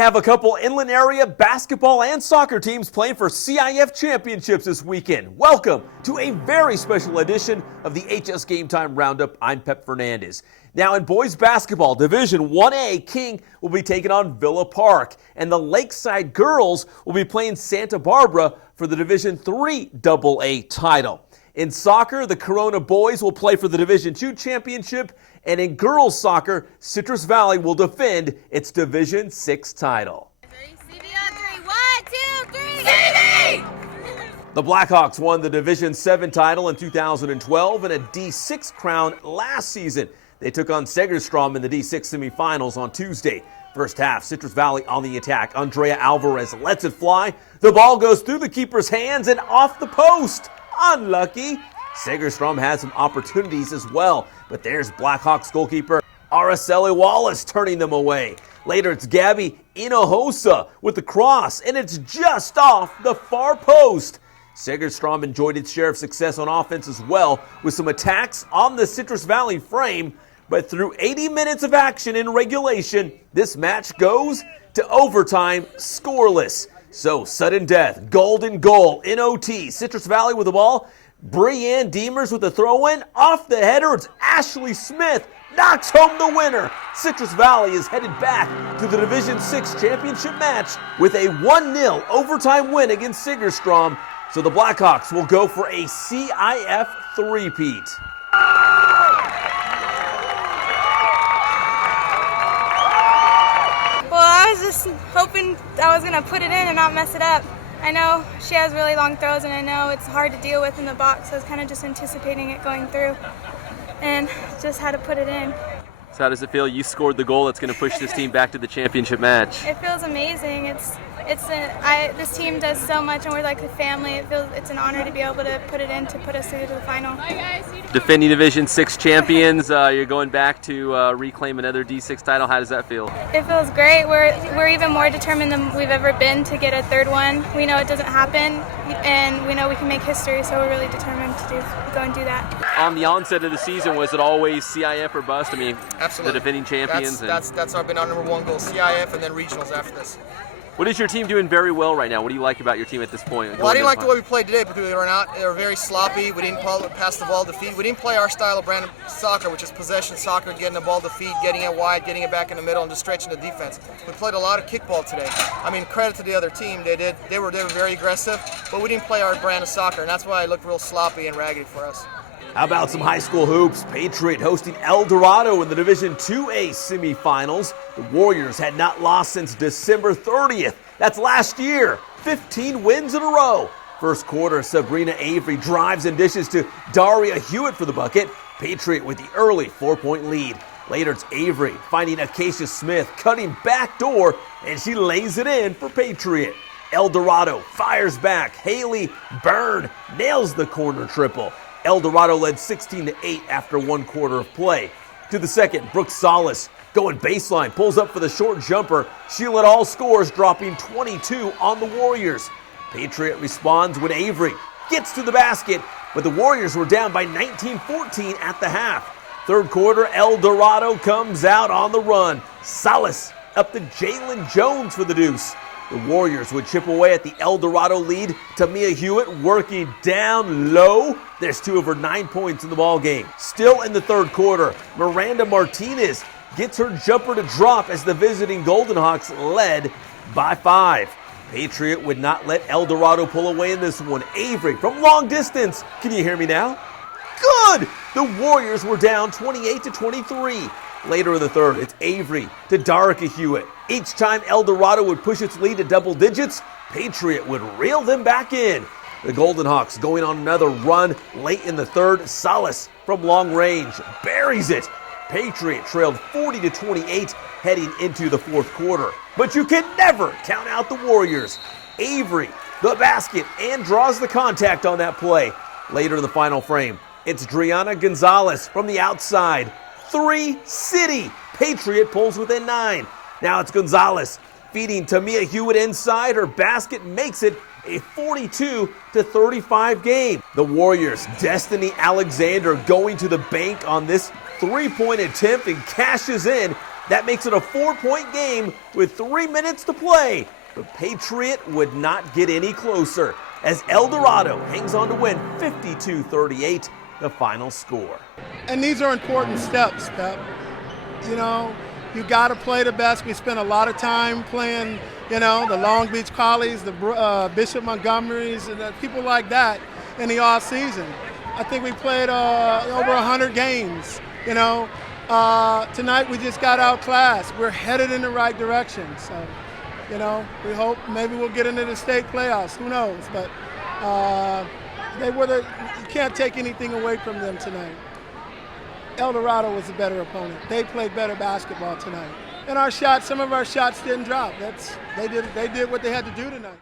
have a couple inland area basketball and soccer teams playing for CIF championships this weekend. Welcome to a very special edition of the HS Game Time Roundup. I'm Pep Fernandez. Now in boys basketball, Division 1A, King will be taking on Villa Park, and the Lakeside girls will be playing Santa Barbara for the Division 3 AA title. In soccer, the Corona boys will play for the Division 2 championship, and in girls soccer, Citrus Valley will defend its Division 6 title. The Blackhawks won the Division 7 title in 2012 and a D6 crown last season. They took on Segerstrom in the D6 semifinals on Tuesday. First half, Citrus Valley on the attack. Andrea Alvarez lets it fly. The ball goes through the keeper's hands and off the post. Unlucky. Segerstrom had some opportunities as well, but there's Blackhawks goalkeeper Araceli Wallace turning them away. Later, it's Gabby Hinojosa with the cross, and it's just off the far post. Segerstrom enjoyed its share of success on offense as well, with some attacks on the Citrus Valley frame, but through 80 minutes of action in regulation, this match goes to overtime scoreless. So, sudden death, golden goal in OT. Citrus Valley with the ball. Brianne Demers with the throw-in. Off the header, it's Ashley Smith. Knocks home the winner. Citrus Valley is headed back to the Division 6 championship match with a 1-0 overtime win against Segerstrom. So the Blackhawks will go for a CIF three-peat. Well, I was just hoping I was going to put it in and not mess it up. I know she has really long throws, and I know it's hard to deal with in the box, so I was kind of just anticipating it going through and just had to put it in. So how does it feel? You scored the goal that's going to push this team back to the championship match. It feels amazing. This team does so much, and we're like a family. It's an honor to be able to put it in to put us through to the final. Defending Division 6 champions, you're going back to reclaim another D6 title. How does that feel? It feels great. We're even more determined than we've ever been to get a third one. We know it doesn't happen, and we know we can make history, so we're really determined to go and do that. On the onset of the season, was it always CIF or bust? I mean, absolutely. The defending champions. That's been our number one goal, CIF, and then regionals after this. What is your team doing very well right now? What do you like about your team at this point? Well, I didn't like the way we played today because they were very sloppy. We didn't pass the ball to feet. We didn't play our style of brand of soccer, which is possession soccer, getting the ball to feet, getting it wide, getting it back in the middle, and just stretching the defense. We played a lot of kickball today. I mean, credit to the other team. They were very aggressive, but we didn't play our brand of soccer, and that's why it looked real sloppy and raggedy for us. How about some high school hoops? Patriot hosting Dorado in the Division 2A semifinals. The Warriors had not lost since December 30th. That's last year. 15 wins in a row. First quarter, Sabrina Avery drives and dishes to Daria Hewitt for the bucket. Patriot with the early 4-point lead. Later, it's Avery finding Acacia Smith cutting back door, and she lays it in for Patriot. Dorado fires back. Haley Byrne nails the corner triple. Dorado led 16-8 after one quarter of play. To the second, Brooke Solis going baseline, pulls up for the short jumper. She led all scores, dropping 22 on the Warriors. Patriot responds when Avery gets to the basket, but the Warriors were down by 19-14 at the half. Third quarter, Dorado comes out on the run. Solis up to Jalen Jones for the deuce. The Warriors would chip away at the Dorado lead. Tamia Hewitt working down low. There's 2 of her 9 points in the ball game. Still in the third quarter, Miranda Martinez gets her jumper to drop as the visiting Golden Hawks led by 5. Patriot would not let Dorado pull away in this one. Avery from long distance. Can you hear me now? Good! The Warriors were down 28-23. Later in the third, it's Avery to Darika Hewitt. Each time Dorado would push its lead to double digits, Patriot would reel them back in. The Golden Hawks going on another run late in the third. Solis from long range buries it. Patriot trailed 40-28 heading into the fourth quarter. But you can never count out the Warriors. Avery, the basket, and draws the contact on that play. Later in the final frame, it's Driana Gonzalez from the outside. 3 City. Patriot pulls within 9. Now it's Gonzalez feeding Tamia Hewitt inside. Her basket makes it a 42-35 game. The Warriors, Destiny Alexander going to the bank on this 3-point attempt and cashes in. That makes it a 4-point game with 3 minutes to play. But Patriot would not get any closer as El Dorado hangs on to win 52-38, the final score. And these are important steps, Pep. You know, you got to play the best. We spent a lot of time playing, you know, the Long Beach Collies, the Bishop Montgomerys, and people like that in the off season. I think we played over 100 games, you know. Tonight we just got outclassed. We're headed in the right direction. So, you know, we hope maybe we'll get into the state playoffs. Who knows? But you can't take anything away from them tonight. El Dorado was a better opponent. They played better basketball tonight. And some of our shots didn't drop. They did what they had to do tonight.